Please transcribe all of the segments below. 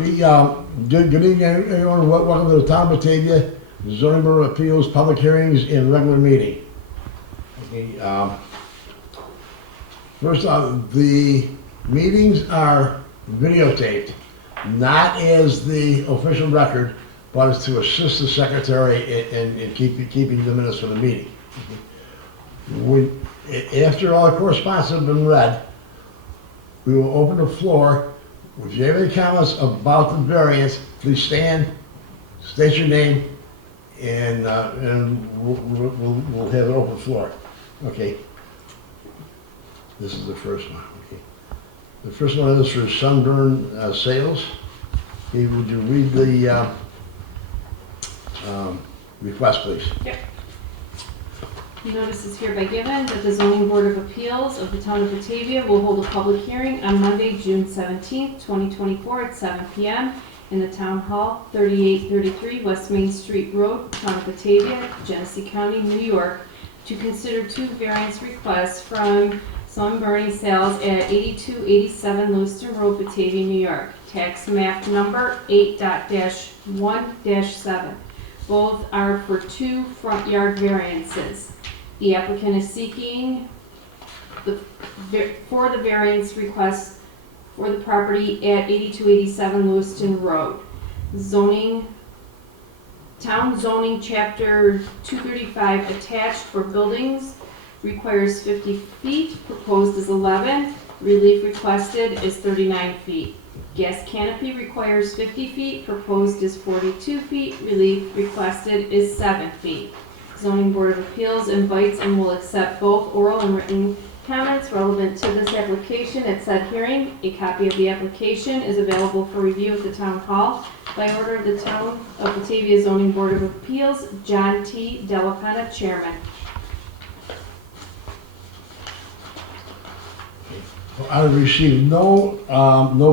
Good evening, everyone. Welcome to the Town of Batavia Zoning Board of Appeals public hearings and regular meeting. Okay, first off, the meetings are videotaped, not as the official record, but as to assist the secretary in keeping the minutes for the meeting. After all the correspondence has been read, we will open the floor. If you have any comments about the variance, please stand, state your name, and we'll have an open floor. Okay. This is the first one. Okay. The first one is for Sonbyrne Sales. Okay, would you read the request, please? Yep. Notice is hereby given that the Zoning Board of Appeals of the Town of Batavia will hold a public hearing on Monday, June 17th, 2024 at 7 p.m. in the Town Hall, 3833 West Main Street Road, Town of Batavia, Genesee County, New York, to consider two variance requests from Sonbyrne Sales at 8287 Lewiston Road, Batavia, New York. Tax map number 8.1-7. Both are for two front yard variances. The applicant is seeking for the variance request for the property at 8287 Lewiston Road. Town zoning chapter 235 attached for buildings requires 50 feet, proposed is 11. Relief requested is 39 feet. Gas canopy requires 50 feet, proposed is 42 feet, relief requested is 7 feet. Zoning Board of Appeals invites and will accept both oral and written comments relevant to this application at said hearing. A copy of the application is available for review at the Town Hall. By order of the Town of Batavia Zoning Board of Appeals, John T. Delapena, Chairman. I received no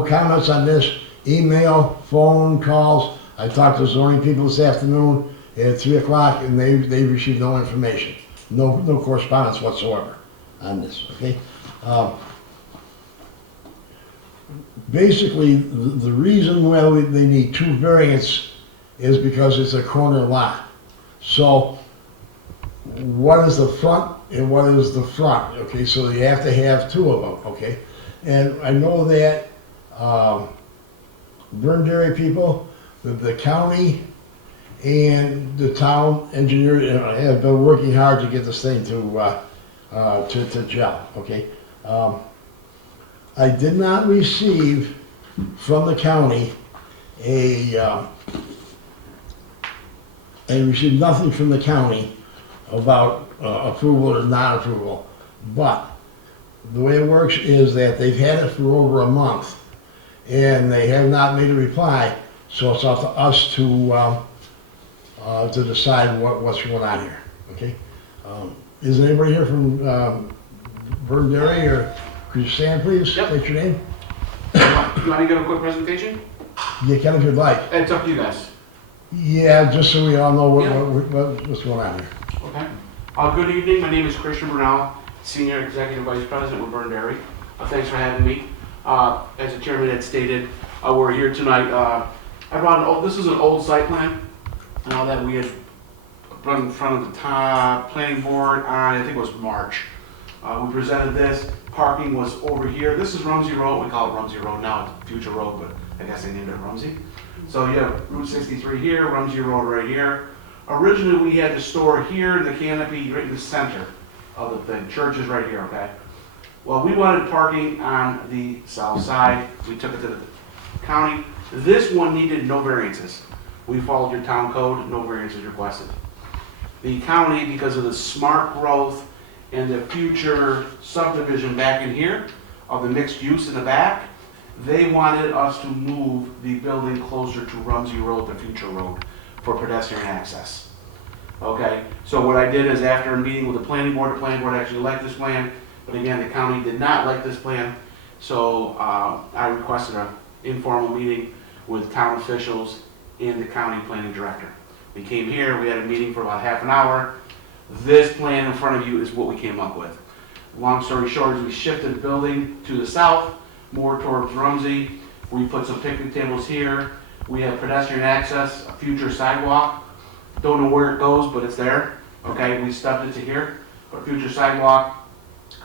comments on this, email, phone calls. I talked to zoning people this afternoon at 3 o'clock and they received no information. No correspondence whatsoever on this, okay? Basically, the reason why they need two variants is because it's a corner lot. So, what is the front and what is the front? Okay, so you have to have two of them, okay? And I know that Burn Dairy people, the county and the town engineer have been working hard to get this thing to gel, okay? I did not receive from the county I received nothing from the county about approval or non-approval. But the way it works is that they've had it for over a month and they have not made a reply, so it's up to us to decide what's going on here, okay? Is anybody here from Burn Dairy, or could you stand please? Yep. State your name. You want to give a quick presentation? You can if you'd like. It's up to you guys. Yeah, just so we all know Yeah. what's going on here. Okay. Good evening. My name is Christian Brunel, Senior Executive Vice President with Burn Dairy. Thanks for having me. As the chairman had stated, we're here tonight. I brought this is an old site plan that we had brought in front of the planning board on, I think it was March. We presented this. Parking was over here. This is Rumsey Road. We call it Rumsey Road now. It's Future Road, but I guess they named it Rumsey. So you have Route 63 here, Rumsey Road right here. Originally, we had the store here, the canopy right in the center of the thing. Church is right here, okay? Well, we wanted parking on the south side. We took it to the county. This one needed no variances. We followed your town code, no variances requested. The county, because of the smart growth and the future subdivision back in here of the mixed use in the back, they wanted us to move the building closer to Rumsey Road, the future road, for pedestrian access. Okay, so what I did is after a meeting with the planning board actually liked this plan, but again, the county did not like this plan, so I requested an informal meeting with town officials and the county planning director. We came here, we had a meeting for about half an hour. This plan in front of you is what we came up with. Long story short is we shifted the building to the south, more towards Rumsey. We put some picnic tables here. We have pedestrian access, a future sidewalk. Don't know where it goes, but it's there. Okay, we stubbed it to here, a future sidewalk.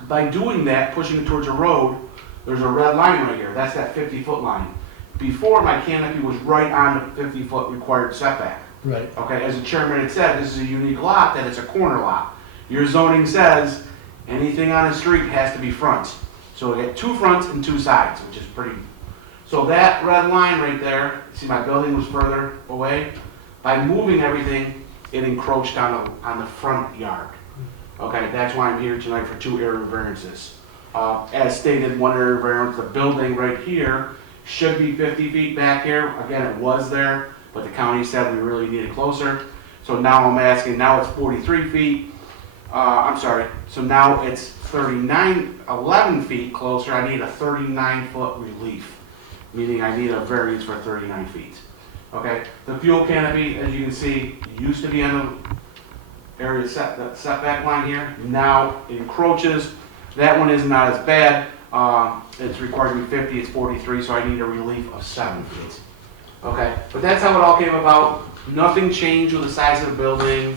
By doing that, pushing it towards a road, there's a red line right here. That's that 50-foot line. Before, my canopy was right on the 50-foot required setback. Right. Okay, as the chairman had said, this is a unique lot, that it's a corner lot. Your zoning says anything on the street has to be fronts. So we get 2 fronts and 2 sides, which is pretty. So that red line right there, see my building was further away. By moving everything, it encroached on the front yard. Okay, that's why I'm here tonight for 2 area variances. As stated, 1 area variance, the building right here should be 50 feet back here. Again, it was there, but the county said we really need it closer. So now I'm asking, now it's 43 feet. I'm sorry, so now it's 11 feet closer. I need a 39-foot relief, meaning I need a variance for 39 feet. Okay, the fuel canopy, as you can see, used to be on the area setback line here. Now it encroaches. That one is not as bad. It's required to be 50, it's 43, so I need a relief of 7 feet. Okay, but that's how it all came about. Nothing changed with the size of the building,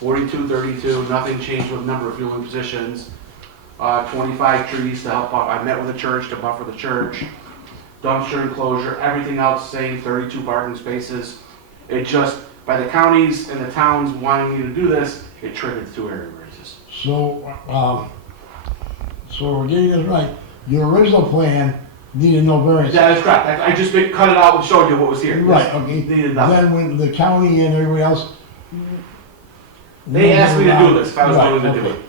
42, 32, nothing changed with the number of fueling positions. 25 trees to help, I met with the church to buffer the church. Dumpster enclosure, everything else same, 32 parking spaces. It just, by the counties and the towns wanting me to do this, it triggered 2 area variances. So, so we're getting this right. Your original plan needed no variance. That is correct. I just cut it out and showed you what was here. Right, okay. Needed nothing. Then when the county and everybody else. They asked me to do this, if I was willing to do it.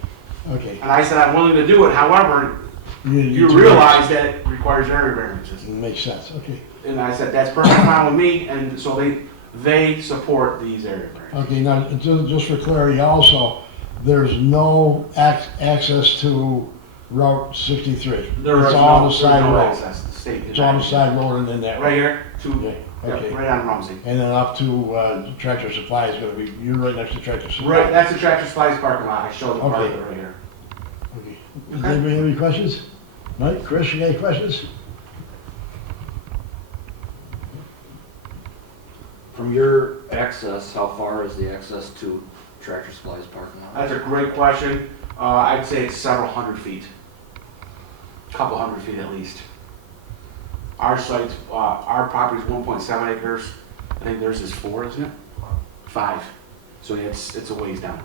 Okay. And I said I'm willing to do it, however, you realize that it requires area variances. Makes sense, okay. And I said, that's perfectly fine with me, and so they support these area variances. Okay, now, just for clarity also, there's no access to Route 63. It's on the side road. Access. The state It's on the side road and then that. Right here, Okay. right on Rumsey. And then up to Tractor Supply is gonna be, you're right next to Tractor Supply. Right, that's the Tractor Supply's parking lot. I showed the part of Okay. it right here. Okay. Does anybody have any questions? Mike, Chris, you got any questions? From your access, how far is the access to Tractor Supply's parking lot? That's a great question. I'd say it's several hundred feet. A couple hundred feet at least. Our site, our property is 1.7 acres. I think theirs is 4, isn't it? 5. So yeah, it's a ways down.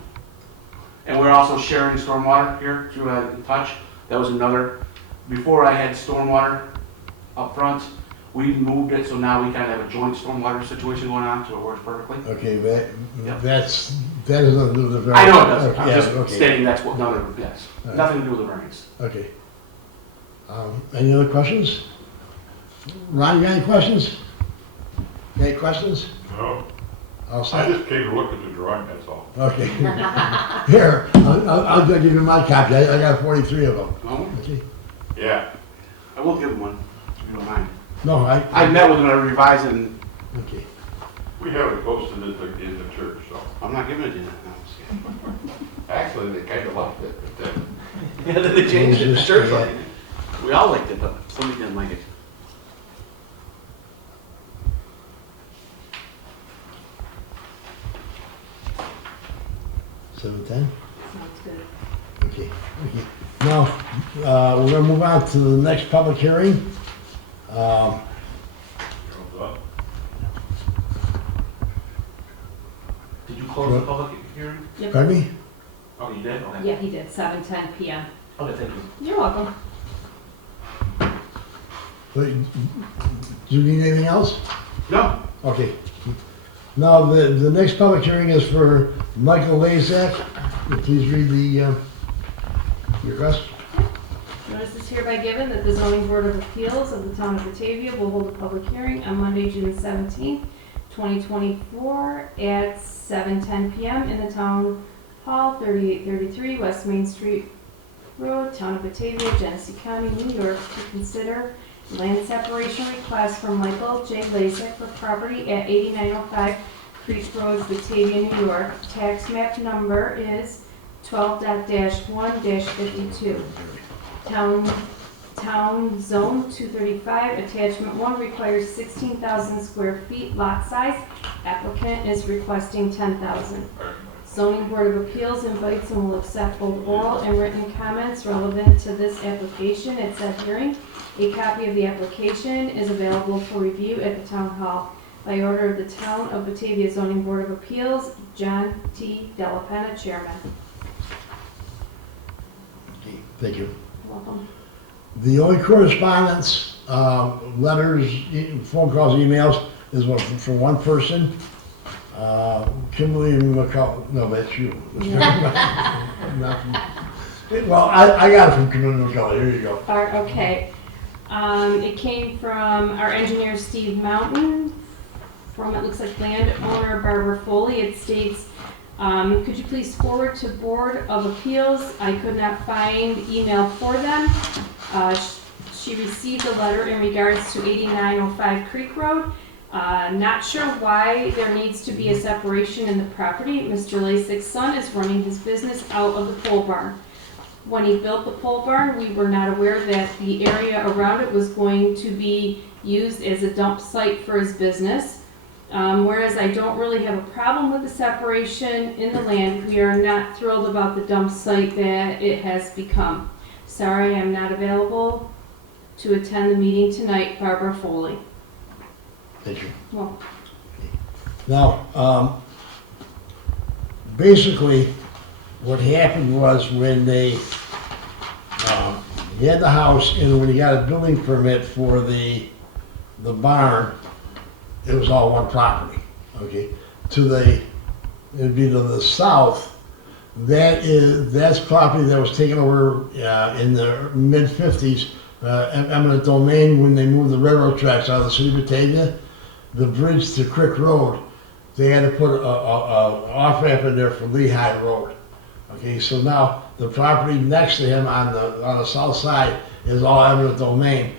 And we're also sharing stormwater here through Touch. That was another, before I had stormwater up front, we moved it, so now we kind of have a joint stormwater situation going on, so it works perfectly. Okay, Yep. that has nothing to do with the I variance. know it doesn't, I'm Yeah, just okay. stating that's what, yes, Alright. nothing to do with the variance. Okay. Any other questions? Ron, you got any questions? Any questions? No, I'll I say. just came to look at the drawing, that's all. Okay. Here, I'll give you my copy. I got 43 of them. No, Okay. Yeah, I will give them one, if you don't mind. No, I met with them, I revised it, and Okay. we have it posted in the church, so. I'm not giving it to you. No, I'm just kidding. Actually, they kind of liked it, but then, Yeah, then they changed it, the Moses, church yeah. liked it. We all liked it, but somebody didn't like it. Seven ten. Sounds good. Okay. Okay. Now, we're gonna move on to the next public hearing. goes up. Did you close the public hearing? Pardon me? Oh, you did? Okay. Yeah, he did, 7:10 PM. Okay, thank you. You're welcome. Wait, do you need anything else? No, Okay. Now, the next public hearing is for Michael Lazak. Please read the request. Notice is hereby given that the zoning board of appeals of the town of Batavia will hold a public hearing on Monday, June 17th, 2024 at 7:10 PM in the town hall, 3833 West Main Street Road, town of Batavia, Genesee County, New York, to consider land separation request from Michael J. Lazik for property at 8905 Creek Road, Batavia, New York. Tax map number is 12.1-52. Town Town Zone 235, Attachment 1 requires 16,000 square feet lot size. Applicant is requesting 10,000. Zoning Board of Appeals invites and will accept both oral and written comments relevant to this application at said hearing. A copy of the application is available for review at the Town Hall. By order of the Town of Batavia Zoning Board of Appeals, John T. Delapenna, Chairman. Okay, thank you. Welcome. The only correspondence, letters, phone calls, emails, is from one person. Kimberly McCall, no, that's you. Not from- Well, I got it from Kimberly McCall, here you go. Okay. It came from our engineer Steve Mountain, from, it looks like landowner Barbara Foley. It states, could you please forward to Board of Appeals? I could not find email for them. She received a letter in regards to 8905 Creek Road. Not sure why there needs to be a separation in the property. Mr. Lazik's son is running his business out of the pole barn. When he built the pole barn, we were not aware that the area around it was going to be used as a dump site for his business. Whereas I don't really have a problem with the separation in the land, we are not thrilled about the dump site that it has become. Sorry, I'm not available to attend the meeting tonight, Barbara Foley. Thank you. Well, Now, basically, what happened was when they had the house and when he got a building permit for the barn, it was all one property, okay? It'd be to the south, that's property that was taken over in the mid-50s, eminent domain when they moved the railroad tracks out of the city of Batavia. The bridge to Creek Road, they had to put a off-ramp in there for Lehigh Road. Okay, so now the property next to him on the south side is all eminent domain.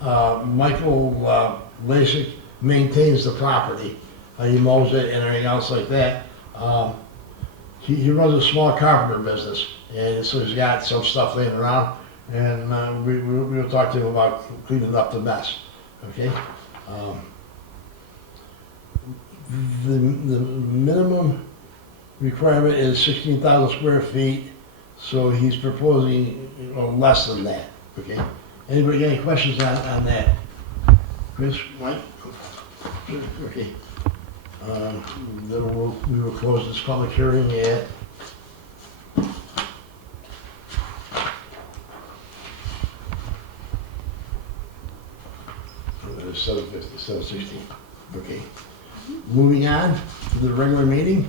Michael Lazik maintains the property. He mows it and everything else like that. He runs a small carpenter business, and so he's got some stuff laying around, and we will talk to him about cleaning up the mess. Okay. The minimum requirement is 16,000 square feet, so he's proposing less than that, okay? Anybody got any questions on that? Chris, Mike? Okay. Then we will close this public hearing at 7:50, 7:16, okay. Moving on to the regular meeting.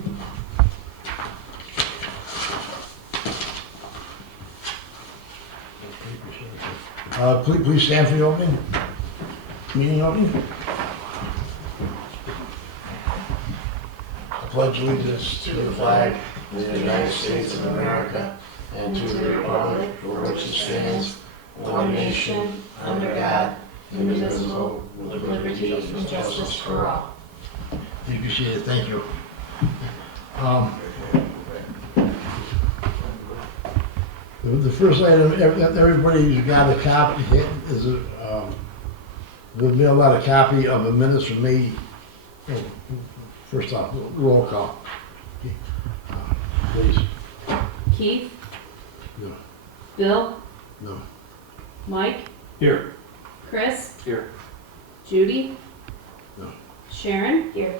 Please stand for the opening. Meeting opening. I pledge allegiance to the flag of the United States of America and to the republic for which it stands, one nation, under God, indivisible, with liberty and justice for all. You can see it, thank you. The first item, everybody's got a copy, is we'll mail out a copy of the minutes from May. First off, roll call. Please. Keith? No. Bill? No. Mike? Here. Chris? Here. Judy? No. Sharon? Here.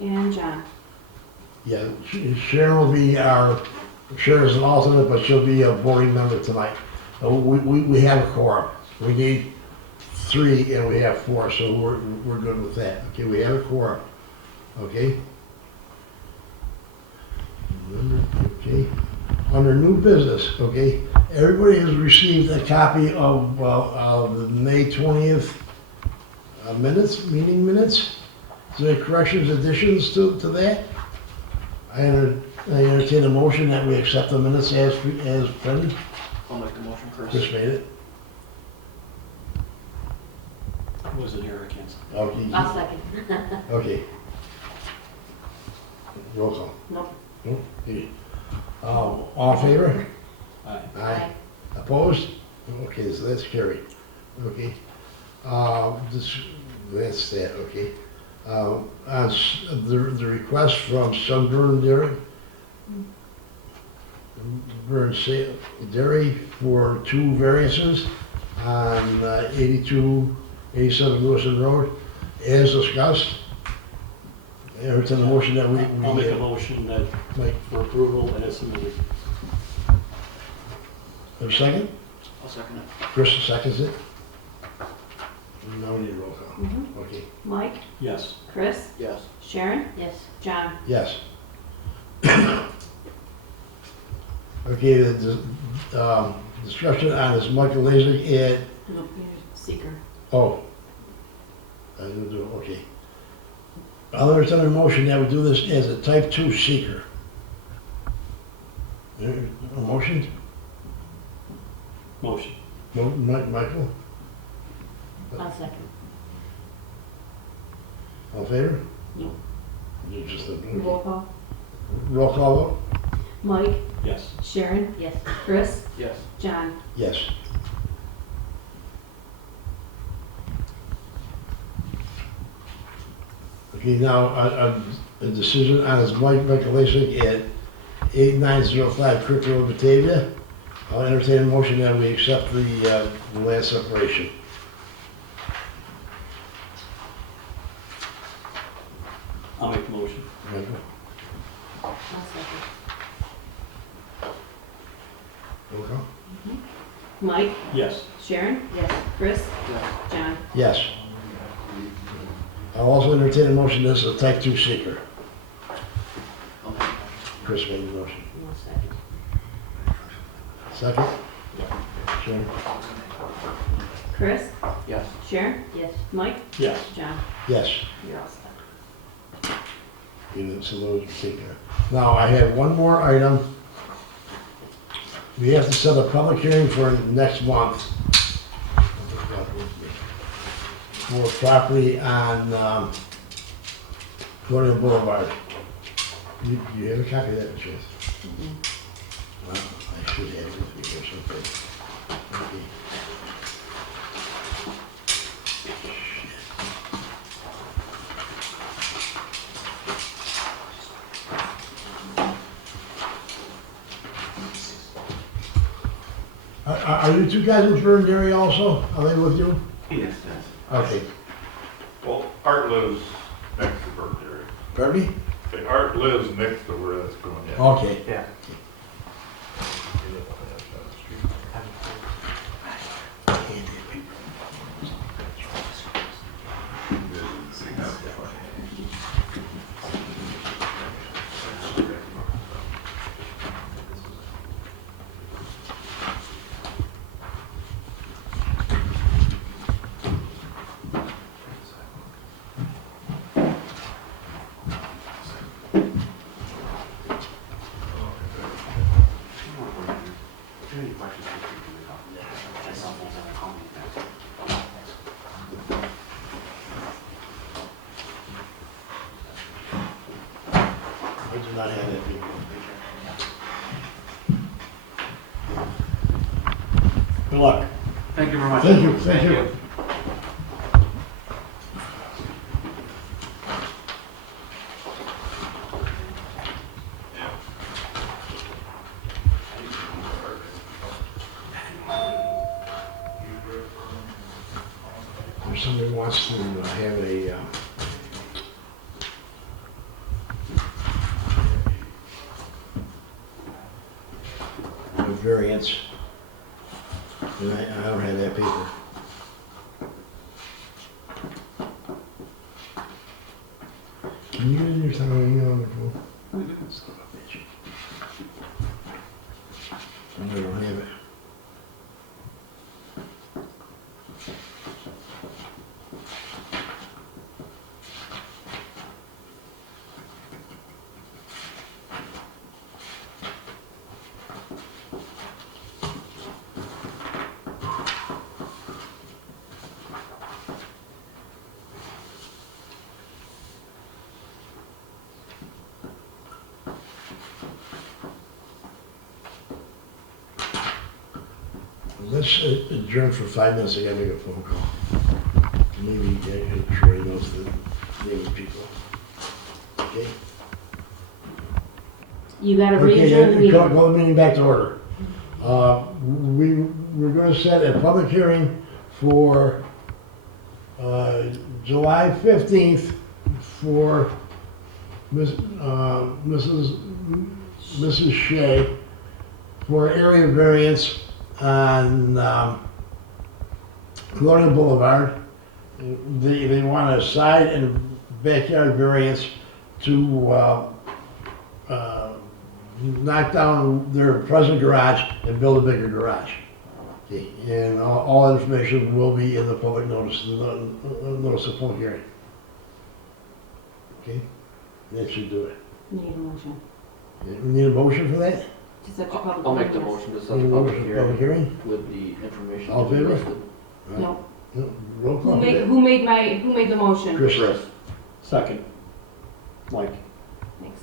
And John. Yeah, Sharon will be Sharon's an alternate, but she'll be a voting member tonight. We have a quorum. We need 3 and we have 4, so we're good with that. Okay, we have a quorum. Okay? Okay. Under new business, okay, everybody has received a copy of the May 20th meeting minutes. Is there corrections, additions to that? I entertain a motion that we accept the minutes as printed. I'll make the motion, Chris. Chris made it. I wasn't here, I can't say. Okay. I'll second. Okay. Roll call. Nope. Nope. Okay. All in favor? Aye. Aye. Opposed? Okay, so that's carried. Okay. That's that, okay. The request from Sonbyrne Dairy for 2 variances on 87 Lewiston Road, as discussed. Entertain a motion that we. I'll make a motion that Mike, for approval as submitted. have a second? I'll second it. Chris seconds it. Now we need a roll call. Mhm. Okay, Mike, Yes. Chris, Yes. Sharon? Yes. John? yes. Okay, discussion on this Michael Lazik at, No, seeker. oh. I didn't do, okay. I'll entertain a motion that we do this as a type 2 seeker. A motion? Motion. Michael, I'll second. all in favor? No. You just, Roll call. roll call vote? Mike, Yes. Sharon? Yes. Chris, Yes. John? Yes. Okay, now, a decision on his Michael Lasik at 8905 Crick Road, Batavia. I'll entertain a motion that we accept the land separation. I'll make the motion. Michael, I'll second. roll call? Mike, Yes. Sharon? Yes. Chris, Yes. John? Yes. I'll also entertain a motion this is a type 2 seeker. I'll make it. Chris made the motion. I'll second. Second? Sharon? Chris, Yes. Sharon? Yes. Mike, Yes. John? Yes. You're all set. So those are taken. Now, I have one more item. We have to set a public hearing for next month. For property on, Florian Boulevard. You have a copy of that, Chase? Well, I should have it with me or something. Okay. Are you two guys with Burn Dairy also? Are they with you? Yes, Okay. Well, Art lives next to Burberry. Pardon me? Okay, Art lives next to where that's going in. Okay. Yeah. Any questions? My cell phone's on, call me back. I do not have that paper. Good luck. Thank you very much. Thank you, thank you. If somebody wants to have a variance, and I don't have that paper. Can you get in your town email on the phone? Son of a bitch. I don't have it. Let's adjourn for 5 minutes, I gotta make a phone call. Maybe Troy knows the name of people. Okay? You gotta Okay, re-adjourn the meeting. call the meeting back to order. We're gonna set a public hearing for July 15th for Mrs. Shea for area variance on Colonial Boulevard. They want a side and backyard variance to knock down their present garage and build a bigger garage. Okay, and all information will be in the public notice, the notice of public hearing. Okay, that should do it. Need a motion. We need a motion for that? To set your public. I'll make the hearing. motion to set Need a the public motion for public hearing hearing? with the information. All in favor? listed. No. No, roll call. Who made the motion? Chris. Second. Mike. Thanks.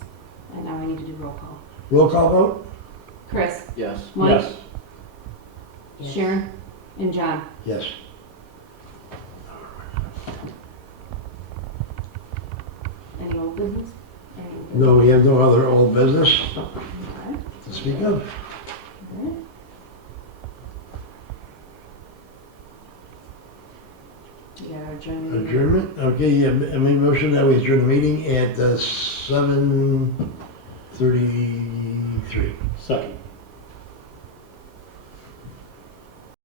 And now I need to do roll call. Roll call vote? Chris, Yes. Mike, Yes. Sharon, and John. Yes. Any old business? Any new business? No, we have no other old business Okay. to speak of. Okay. Yeah, adjourn. Adjournment? Okay, yeah, I make a motion that we adjourn the meeting at 7:33. Second.